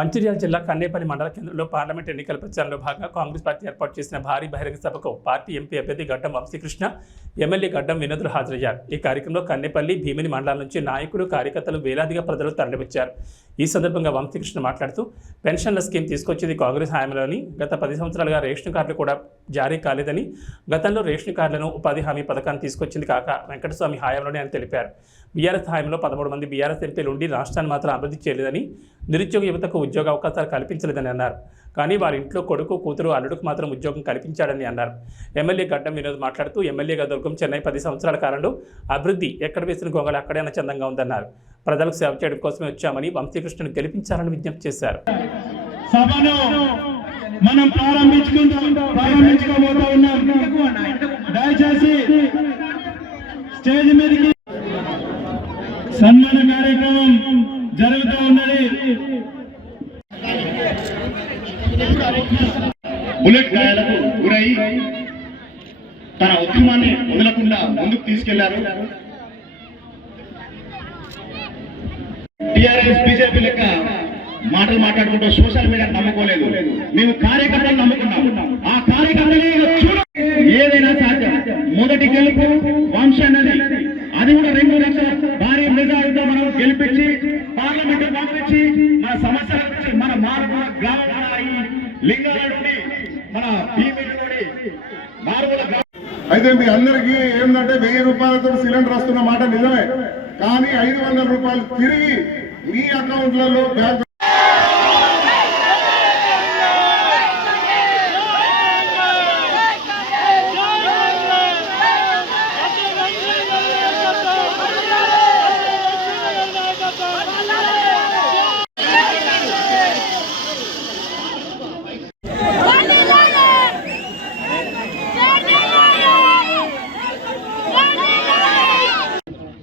మంచిర్యాల జిల్లా కన్నేపల్లి మండల కేంద్రంలో పార్లమెంట్ ఎన్నికల ప్రచారంలో భాగంగా కాంగ్రెస్ పార్టీ ఏర్పాటు చేసిన భారీ బహిరంగ సభకు పార్టీ ఎంపీ అభ్యర్థి గడ్డం వంశీకృష్ణ ఎమ్మెల్యే గడ్డం వినోదులు హాజరయ్యారు. ఈ కార్యక్రమంలో కన్నేపల్లి భీమిని మండలాల నుంచి నాయకులు కార్యకర్తలు వేలాదిగా ప్రజలు తరలివచ్చారు. ఈ సందర్భంగా వంశీకృష్ణ మాట్లాడుతూ పెన్షన్ల స్కీమ్ తీసుకొచ్చింది కాంగ్రెస్ హామీలోని గత పది సంవత్సరాలుగా రేషన్ కార్డులు కూడా జారీ కాలేదని గతంలో రేషన్ కార్డులను ఉపాధి హామీ పథకాన్ని తీసుకొచ్చింది కాక వెంకటస్వామి హయాంలోనే అని తెలిపారు. బీఆర్ఎస్ హాయంలో పదమూడు మంది బీఆర్ఎస్ ఎంపీలు ఉండి రాష్ట్రాన్ని మాత్రం అభివృద్ధి చేయలేదని నిరుద్యోగ యువతకు ఉద్యోగ అవకాశాలు కల్పించలేదని అన్నారు. కానీ వారి ఇంట్లో కొడుకు కూతురు అల్లుడికి మాత్రం ఉద్యోగం కల్పించాడని అన్నారు. ఎమ్మెల్యే గడ్డం వినోద్ మాట్లాడుతూ ఎమ్మెల్యేగా దుర్గం చెన్నై పది సంవత్సరాల కాలంలో అభివృద్ధి ఎక్కడ వేసిన గొంగళి అక్కడే అన్న చందంగా ఉందన్నారు. ప్రజలకు సేవ చేయడం కోసమే వచ్చామని వంశీకృష్ణను గెలిపించాలని విజ్ఞప్తి చేశారు. సభను మనం ప్రారంభించుకుంటూ ప్రారంభించుకోబోతా ఉన్నాం. దయచేసి స్టేజ్ మీదకి సన్మాన కార్యక్రమం జరుగుతూ ఉన్నది. బుల్లెట్ గాయాలకు గురై తన ఉద్యమాన్ని వదలకుండా ముందుకు తీసుకెళ్ళారు. టిఆర్ఎస్ బీజేపీ లెక్క మాటలు మాట్లాడుకుంటూ సోషల్ మీడియా నమ్ముకోలేదు. మేము కార్యకర్తలు నమ్ముకున్నాం. ఆ కార్యకర్తలే ఏదైనా సాధ్యం. మొదటి గెలుపు వంశాన్ని అది. కూడా రెండు లక్షల భారీ మెజారిటీతో మనం గెలిపించి పార్లమెంట్ పంపించి మన సమస్యల గురించి మన మారుమూల గ్రామాల ఈ లింగాల నుండి మన భీమిలి నుండి మారుమూల అయితే మీ అందరికీ ఏంటంటే వెయ్యి రూపాయలతో సిలిండర్ వస్తున్న మాట నిజమే. కానీ ఐదు వందల రూపాయలు తిరిగి మీ అకౌంట్లలో bank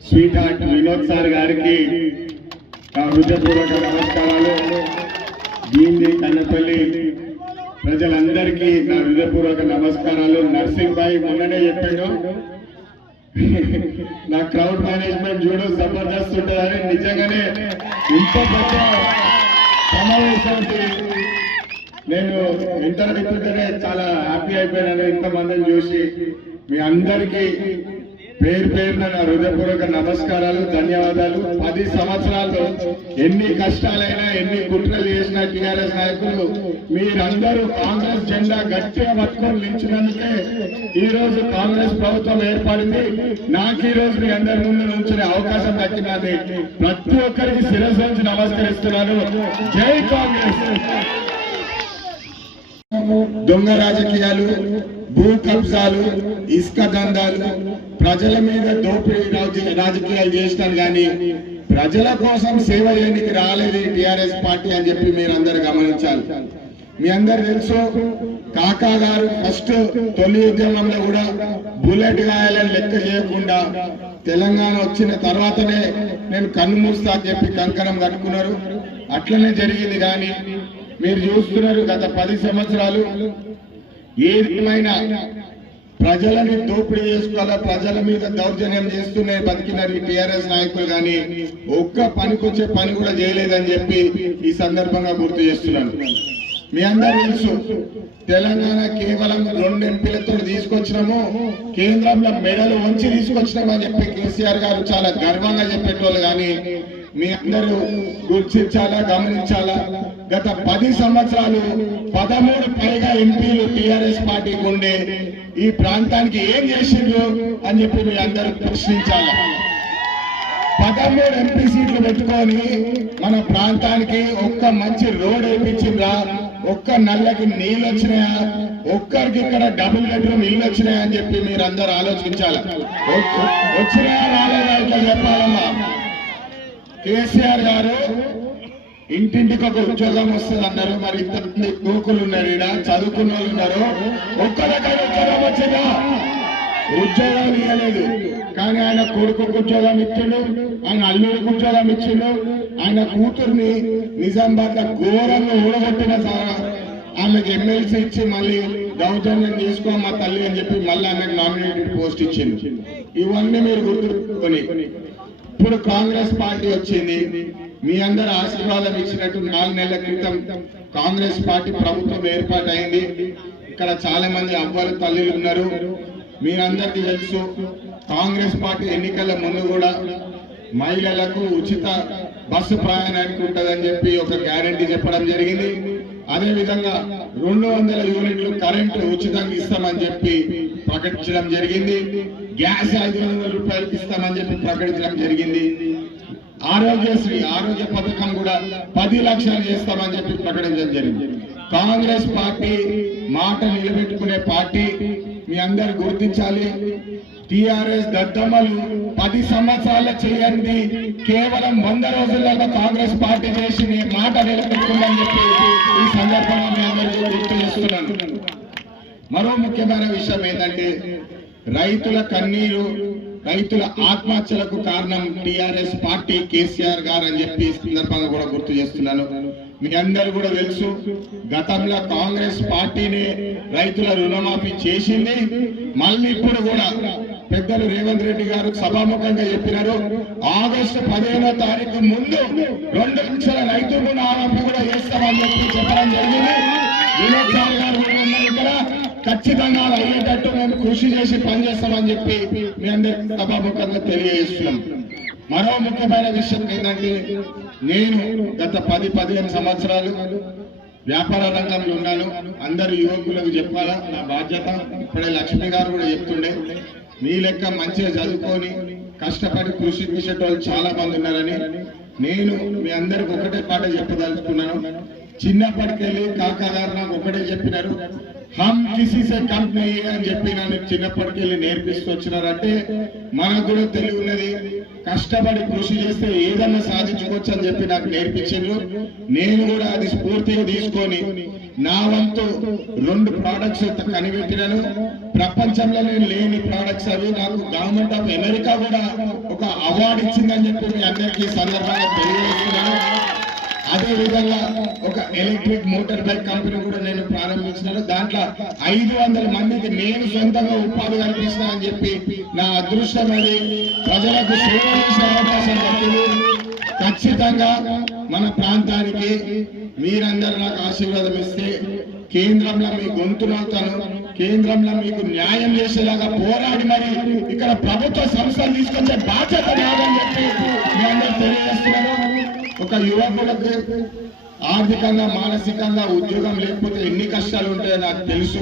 sweet heart Vinod sir గారికి నా హృదయపూర్వక నమస్కారాలు. దీన్ని కన్నపల్లి ప్రజలందరికీ నా హృదయపూర్వక నమస్కారాలు. నర్సింగ్ భాయ్ మొన్ననే చెప్పాడు. నా క్రౌడ్ మేనేజ్మెంట్ చూడు జబర్దస్త్ ఉంటుందని. నిజంగానే ఇంత పెద్ద సమావేశానికి నేను ఇంటర్వ్యూ చాలా హ్యాపీ అయిపోయినాను ఇంతమందిని చూసి మీ అందరికీ పేరు పేరున నా హృదయపూర్వక నమస్కారాలు ధన్యవాదాలు. పది సంవత్సరాల్లో ఎన్ని కష్టాలైనా ఎన్ని కుట్రలు చేసిన టిఆర్ఎస్ నాయకులు మీరందరూ కాంగ్రెస్ జెండా గట్టిగా పట్టుకొని నిలిచినందుకే ఈ రోజు కాంగ్రెస్ ప్రభుత్వం ఏర్పడింది. నాకు ఈ రోజు మీ అందరి ముందు నుంచునే అవకాశం దక్కినది. ప్రతి ఒక్కరికి శిరస్సు నుంచి నమస్కరిస్తున్నాను. జై కాంగ్రెస్! దొంగ రాజకీయాలు భూ కబ్జాలు ఇసుక దందాలు ప్రజల మీద దోపిడీ రాజకీయాలు చేసినారు కానీ ప్రజల కోసం సేవ చేయడానికి రాలేదు టిఆర్ఎస్ పార్టీ అని చెప్పి మీరందరు గమనించాలి. మీ అందరు తెలుసు కాకా గారు ఫస్ట్ తొలి ఉద్యమంలో కూడా బుల్లెట్ గాయాలను లెక్క చేయకుండా తెలంగాణ వచ్చిన తర్వాతనే నేను కన్ను మూస్తా అని చెప్పి కంకణం కట్టుకున్నారు. అట్లనే జరిగింది కానీ మీరు చూస్తున్నారు గత పది సంవత్సరాలు ఏదేమైనా ప్రజలని దోపిడీ చేసుకోవాలా? ప్రజల మీద దౌర్జన్యం చేస్తూనే బతికినారు ఈ టిఆర్ఎస్ నాయకులు కానీ ఒక్క పనికొచ్చే పని కూడా చేయలేదని చెప్పి ఈ సందర్భంగా గుర్తు చేస్తున్నాను. మీ అందరూ తెలుసు తెలంగాణ కేవలం రెండు ఎంపీలతో తీసుకొచ్చినాము. కేంద్రంలో మెడలు వంచి తీసుకొచ్చినామని చెప్పి కేసీఆర్ గారు చాలా గర్వంగా చెప్పేటోళ్ళు కానీ మీ అందరూ గుర్తించాలా గమనించాలా? గత పది సంవత్సరాలు పదమూడు పైగా ఎంపీలు టిఆర్ఎస్ పార్టీకి ఉండే ఈ ప్రాంతానికి ఏం చేసిండ్రు అని చెప్పి మీ అందరూ ప్రశ్నించాలా? పదమూడు ఎంపీ సీట్లు పెట్టుకొని మన ప్రాంతానికి ఒక్క మంచి రోడ్ వేయించిందా ఒక్క నల్లకి నీళ్ళు వచ్చినాయా? ఒక్కరికి ఇక్కడ డబుల్ బెడ్రూమ్ ఇల్లు వచ్చినాయా అని చెప్పి మీరు అందరు ఆలోచించాలి వచ్చినాయా రాలేదా? ఇట్లా చెప్పాలమ్మా. కేసీఆర్ గారు ఇంటింటికి ఒక ఉద్యోగం వస్తుంది అన్నారు. మరి ఇంతమంది యువకులు ఉన్నారు ఈడ చదువుకున్న వాళ్ళు ఉన్నారు. ఒక్క దగ్గర ఉద్యోగం వచ్చిందా? ఉద్యోగం ఇవ్వలేదు. కానీ ఆయన కొడుకు ఉద్యోగం ఇచ్చిండు ఆయన అల్లుడికి ఉద్యోగం ఇచ్చిండు. ఆయన కూతుర్ని నిజామాబాద్ ఘోరంగా ఊడగొట్టిన సారా. ఆమెకు ఎమ్మెల్సీ ఇచ్చి మళ్ళీ దౌర్జన్యం చేసుకో మా తల్లి అని చెప్పి మళ్ళీ ఆమెకు నామినేటెడ్ పోస్ట్ ఇచ్చింది ఇవన్నీ మీరు గుర్తుకొని ఇప్పుడు కాంగ్రెస్ పార్టీ వచ్చింది. మీ అందరు ఆశీర్వాదం ఇచ్చినట్టు నాలుగు నెలల క్రితం కాంగ్రెస్ పార్టీ ప్రభుత్వం ఏర్పాటైంది. ఇక్కడ చాలా మంది అవ్వలు తల్లులు ఉన్నారు. మీరందరికీ తెలుసు కాంగ్రెస్ పార్టీ ఎన్నికల ముందు కూడా మహిళలకు ఉచిత బస్సు ప్రయాణానికి ఉంటుందని చెప్పి ఒక గ్యారంటీ చెప్పడం జరిగింది. అదేవిధంగా రెండు వందల యూనిట్లు కరెంటు ఉచితంగా ఇస్తామని చెప్పి ప్రకటించడం జరిగింది. గ్యాస్ ఐదు వందల రూపాయలకి ఇస్తామని చెప్పి ప్రకటించడం జరిగింది. ఆరోగ్యశ్రీ ఆరోగ్య పథకం కూడా పది లక్షలు చేస్తామని చెప్పి ప్రకటించడం జరిగింది. కాంగ్రెస్ పార్టీ మాట నిలబెట్టుకునే పార్టీ మీ అందరు గుర్తించాలి. టిఆర్ఎస్ దద్దమ్మలు పది సంవత్సరాల చేయండి కేవలం వంద రోజులలో కాంగ్రెస్ పార్టీ చేసి మాట నిలబెట్టుకుందని చెప్పి ఈ సందర్భంగా మీ అందరికీ గుర్తు చేస్తున్నాను. మరో ముఖ్యమైన విషయం ఏంటంటే రైతుల కన్నీరు రైతుల ఆత్మహత్యలకు కారణం టిఆర్ఎస్ పార్టీ కేసీఆర్ గారు అని చెప్పి సందర్భంగా కూడా గుర్తు చేస్తున్నాను. మీ అందరు కూడా తెలుసు గతంలో కాంగ్రెస్ పార్టీని రైతుల రుణమాఫీ చేసింది. మళ్ళీ ఇప్పుడు కూడా పెద్దలు రేవంత్ రెడ్డి గారు సభాముఖంగా చెప్పినారు. ఆగస్టు పదిహేనో తారీఖు ముందు రెండు లక్షల రైతు రుణమాఫీ కూడా చేస్తామని చెప్పి చెప్పడం జరిగింది. వినోద్ గారు కూడా ఖచ్చితంగా అయ్యేటట్టు మేము కృషి చేసి పనిచేస్తామని చెప్పి మీ అందరికి సభాముఖంగా తెలియజేస్తున్నాం. మరో ముఖ్యమైన విషయం ఏంటంటే నేను గత పది పదిహేను సంవత్సరాలు వ్యాపార రంగంలో ఉన్నాను. అందరు యువకులకు చెప్పాలా నా బాధ్యత? ఇప్పుడే లక్ష్మి గారు కూడా చెప్తుండే మీ లెక్క మంచిగా చదువుకొని కష్టపడి కృషి చేసేటోళ్ళు చాలా మంది ఉన్నారని నేను మీ అందరికి ఒకటే పాట చెప్పదలుచుకున్నాను. చిన్నప్పటికెళ్ళి కాకా గారు నాకు ఒకటే చెప్పినారు. హమ్ కిసిసే కమ్ అని చెప్పి నన్ను చిన్నప్పటికెళ్ళి నేర్పిస్తూ వచ్చినారంటే మనకు కూడా తెలివి ఉన్నది. కష్టపడి కృషి చేస్తే ఏదన్నా సాధించుకోవచ్చు అని చెప్పి నాకు నేర్పించారు నేను కూడా అది స్ఫూర్తిగా తీసుకొని నా వంతు రెండు ప్రోడక్ట్స్ కనిపెట్టినాను. ప్రపంచంలో నేను లేని ప్రోడక్ట్స్ అవి. నాకు గవర్నమెంట్ ఆఫ్ అమెరికా కూడా ఒక అవార్డు ఇచ్చిందని చెప్పి మీ అందరికీ సందర్భంగా తెలియజేస్తున్నాను. అదే విధంగా ఒక ఎలక్ట్రిక్ మోటార్ బైక్ కంపెనీ కూడా నేను ప్రారంభించినాను. దాంట్లో ఐదు వందల మందికి నేను సొంతంగా ఉపాధి కల్పిస్తాను అని చెప్పి నా అదృష్టం అది. ప్రజలకు సేవ చేసే అవకాశం దక్కింది. ఖచ్చితంగా మన ప్రాంతానికి మీరందరూ నాకు ఆశీర్వాదం ఇస్తే కేంద్రంలో మీ గొంతునవుతాను కేంద్రంలో మీకు న్యాయం చేసేలాగా పోరాడి మరి ఇక్కడ ప్రభుత్వ సంస్థలు తీసుకొచ్చే బాధ్యత నాదని చెప్పి మీ అందరూ తెలియజేస్తున్నాను. ఒక యువకులకు ఆర్థికంగా మానసికంగా ఉద్యోగం లేకపోతే ఎన్ని కష్టాలు ఉంటాయో నాకు తెలుసు.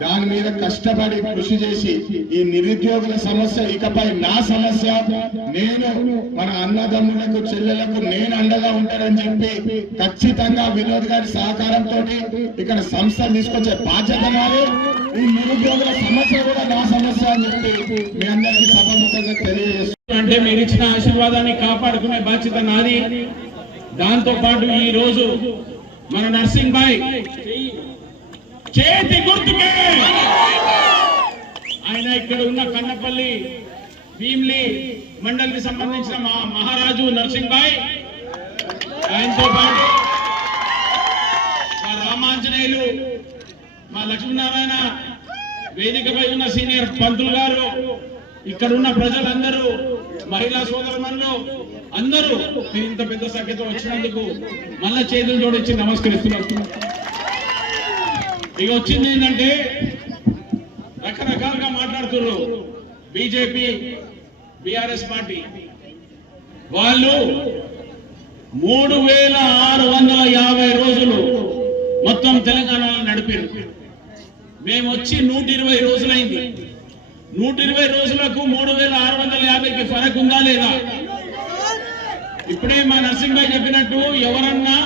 దాని మీద కష్టపడి కృషి చేసి ఈ నిరుద్యోగుల సమస్య ఇకపై నా సమస్య. నేను మన అన్నదమ్ములకు చెల్లెలకు నేను అండగా ఉంటానని చెప్పి ఖచ్చితంగా వినోద్ గారి సహకారంతో ఇక్కడ సంస్థ తీసుకొచ్చే బాధ్యత నాది ఈ నిరుద్యోగుల సమస్య కూడా నా సమస్య అని చెప్పి మీ అందరికీ సభాముఖంగా తెలియజేస్తున్నాను అంటే మీరు ఇచ్చిన ఆశీర్వాదాన్ని కాపాడుకునే బాధ్యత నాది. దాంతో పాటు ఈ రోజు మన నర్సింగ్ బాయ్ చేతి గుర్తుకే! ఆయన ఇక్కడ ఉన్న కన్నపల్లి భీమ్లీ మండలికి సంబంధించిన మా మహారాజు నర్సింగ్ బాయ్ ఆయనతో పాటు మా రామాంజనేయులు మా లక్ష్మీనారాయణ వేదికపై ఉన్న సీనియర్ పంతులు గారు ఇక్కడ ఉన్న ప్రజలందరూ మహిళా సోదరులందరూ అందరూ ఇంత పెద్ద సంఖ్యతో వచ్చినందుకు మళ్ళా చేతులు జోడించి నమస్కరిస్తున్నారు ఇక వచ్చింది ఏంటంటే రకరకాలుగా మాట్లాడుతున్నారు బీజేపీ బీఆర్ఎస్ పార్టీ. వాళ్ళు మూడు వేల ఆరు వందల యాభై రోజులు మొత్తం తెలంగాణలో నడిపారు. మేము వచ్చి నూట ఇరవై రోజులైంది. నూట ఇరవై రోజులకు మూడు వేల ఆరు వందల యాభైకి ఫరక్ ఉందా లేదా? ఇప్పుడే మా నరసింహరావు చెప్పినట్టు ఎవరన్నా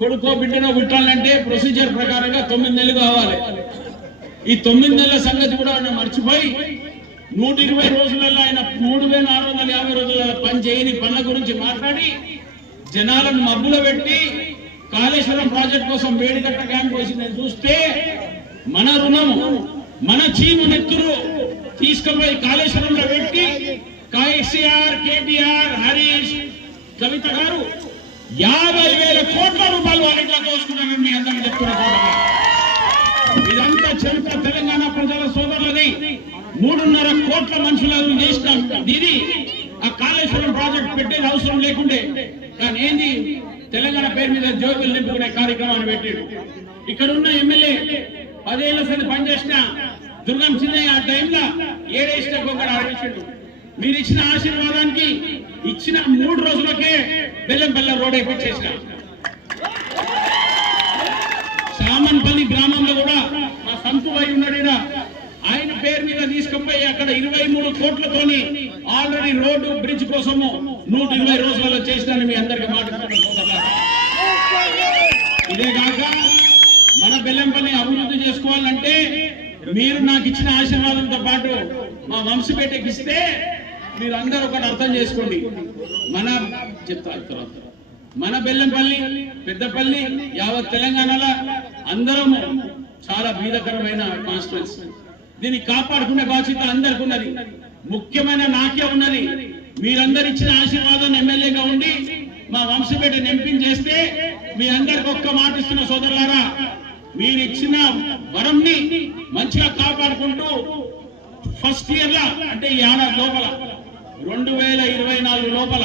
కొడుకో బిడ్డనో పుట్టాలంటే ప్రొసీజర్ ప్రకారంగా తొమ్మిది నెలలు కావాలి. ఈ తొమ్మిది నెలల సంగతి కూడా ఆయన మర్చిపోయి నూట ఇరవై రోజులలో ఆయన మూడు వేల ఆరు వందల యాభై రోజుల పని చేయని పనుల గురించి మాట్లాడి జనాలను మబ్బులో పెట్టి కాళేశ్వరం ప్రాజెక్ట్ కోసం వేడికట్ట క్యాంప్ వచ్చిందని చూస్తే మన రుణము మన చీము నెత్తురు తీసుకుపోయి కాళేశ్వరంలో పెట్టి కేసీఆర్ కేటీఆర్ హరీష్ కవిత గారు యాభై వేల కోట్ల రూపాయలు వాళ్ళ ఇంట్లో దోసుకున్నారని మీ అందరికీ చెప్తున్నారు ఇదంతా చరిత్ర తెలంగాణ ప్రజల సోదరులది. మూడున్నర కోట్ల మనుషులను చేసిన. ఇది ఆ కాళేశ్వరం ప్రాజెక్ట్ పెట్టేది అవసరం లేకుండే. కానీ ఏంది? తెలంగాణ పేరు మీద జోబులు నింపుకునే కార్యక్రమాన్ని పెట్టాడు ఇక్కడ ఉన్న ఎమ్మెల్యే పదేళ్ళ సరి పనిచేసిన దుర్గం చిన్నయ్య ఆ టైంలో ఏడేసిన ఒకటి ఆడించాడు మీరు ఇచ్చిన ఆశీర్వాదానికి ఇచ్చిన మూడు రోజులకే బెల్లం బెల్లం రోడ్ వేయించేసిన సామన్పల్లి గ్రామంలో కూడా మా సంతు అయి ఉన్నాడు ఆయన పేరు మీద తీసుకుపోయి అక్కడ ఇరవై మూడు కోట్లతోని ఆల్రెడీ రోడ్డు బ్రిడ్జ్ కోసము నూట ఇరవై రోజులలో చేసినాను మీ అందరికి మాట ఇదే కాక మన బెల్లంపల్లి అభివృద్ధి చేసుకోవాలంటే మీరు నాకు ఇచ్చిన ఆశీర్వాదంతో పాటు మా వంశపేటకి ఇస్తే మీరు అందరూ ఒకటి అర్థం చేసుకోండి. మన చెప్తారు తర్వాత. మన బెల్లంపల్లి పెద్దపల్లి యావత్ తెలంగాణలో అందరము చాలా బీదకరమైన కాన్స్టిట్యున్సీ దీన్ని కాపాడుకునే బాధ్యత అందరికి ఉన్నది ముఖ్యమైన నాకే ఉన్నది. మీరందరు ఇచ్చిన ఆశీర్వాదం ఎమ్మెల్యేగా ఉండి మా వంశపేటను ఎంపిక చేస్తే మీ అందరికి ఒక్క మాట ఇస్తున్న సోదరులారా మీరు ఇచ్చిన వరంని మంచిగా కాపాడుకుంటూ ఫస్ట్ ఇయర్ లా అంటే ఈ ఏడాది లోపల రెండు వేల ఇరవై నాలుగు లోపల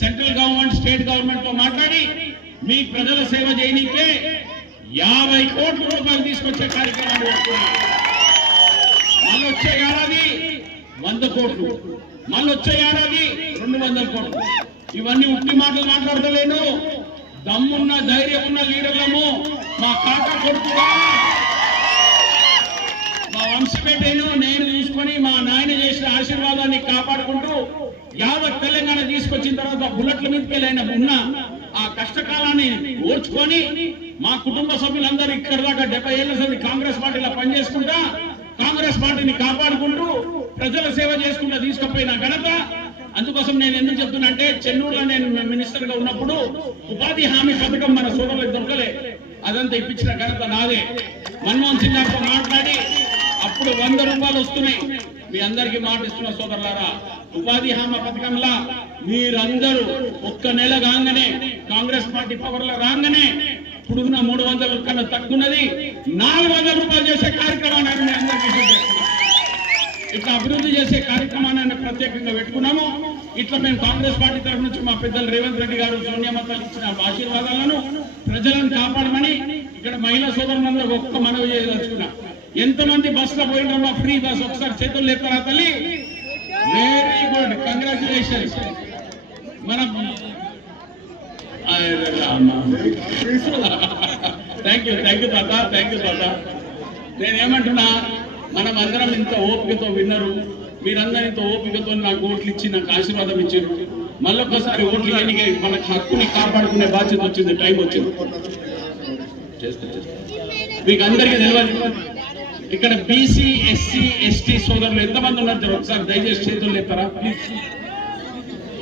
సెంట్రల్ గవర్నమెంట్ స్టేట్ గవర్నమెంట్తో మాట్లాడి మీ ప్రజల సేవ చేయనీకే యాభై కోట్ల రూపాయలు తీసుకొచ్చే కార్యక్రమాన్ని పెడుతున్నాం. వచ్చే ఏడాది వంద కోట్లు. మళ్ళీ వచ్చే ఏడాది రెండు వందల కోట్లు. ఇవన్నీ ఉట్టి మాటలు మాట్లాడతలేను. దమ్మున్న ధైర్యం ఉన్న లీడర్లము మా కాకా కొడుకుగా మా వంశపేటను నేను చూసుకొని మా నాయన చేసిన ఆశీర్వాదాన్ని కాపాడుకుంటూ యావత్ తెలంగాణ తీసుకొచ్చిన తర్వాత బుల్లెట్ల మీద ఆయన ఉన్న ఆ కష్టకాలాన్ని ఓర్చుకొని మా కుటుంబ సభ్యులందరూ ఇక్కడ దాకా డెబ్బై ఏళ్ళ సంది కాంగ్రెస్ పార్టీలో పనిచేసుకుంటా కాంగ్రెస్ పార్టీని కాపాడుకుంటూ ప్రజల సేవ చేసుకుంటూ తీసుకుపోయిన ఘనత. అందుకోసం నేను ఎందుకు చెప్తున్నా అంటే చెన్నూరులో నేను మినిస్టర్గా ఉన్నప్పుడు ఉపాధి హామీ పథకం మన సోదరులకు దొరకలే. అదంతా ఇప్పించిన ఘనత నాదే. మన్మోహన్ సింగ్ గారితో మాట్లాడి అప్పుడు వంద రూపాయలు వస్తున్నాయి. మీ అందరికీ మాటిస్తున్న సోదరులారా. ఉపాధి హామీ పథకంలా మీరందరూ ఒక్క నెల కాగానే కాంగ్రెస్ పార్టీ పవర్లో రాగానే ఇప్పుడున్న మూడు వందల కన్నా తక్కువన్నది. నాలుగు వందల రూపాయలు చేసే కార్యక్రమాన్ని మీ అందరికీ చూపిస్తున్నాం ఇట్లా అభివృద్ధి చేసే కార్యక్రమాన్ని ప్రత్యేకంగా పెట్టుకున్నాము. ఇట్లా మేము కాంగ్రెస్ పార్టీ తరఫు నుంచి మా పెద్దలు రేవంత్ రెడ్డి గారు సోనియామతలు ఇచ్చిన ఆశీర్వాదాలను ప్రజలను కాపాడమని ఇక్కడ మహిళా సోదరులందరూ ఒక్క మనవి చేయదలుచుకున్నా. ఎంతమంది బస్సులో పోయినా ఫ్రీ బస్ ఒకసారి చేతులు లేపారా తల్లి? వెరీ గుడ్ కంగ్రాచులేషన్స్ మన థ్యాంక్ యూ థ్యాంక్ యూ తాత థ్యాంక్ యూ తాత నేనేమంటున్నా మనం అందరం ఇంత ఓపికతో విన్నారు. మీరందరూ ఇంత ఓపికతో నాకు ఓట్లు ఇచ్చి నాకు ఆశీర్వాదం ఇచ్చారు. మళ్ళొక్కసారి ఓట్లు ఇవ్వడానికి మనకు హక్కుని కాపాడుకునే బాధ్యత వచ్చింది టైం వచ్చింది. మీకు అందరికీ తెలియదు. ఇక్కడ బీసీ ఎస్సీ ఎస్టీ సోదరులు ఎంతమంది ఉన్నారు? ఒకసారి దయచేసి చేతులు లేపారా ప్లీజ్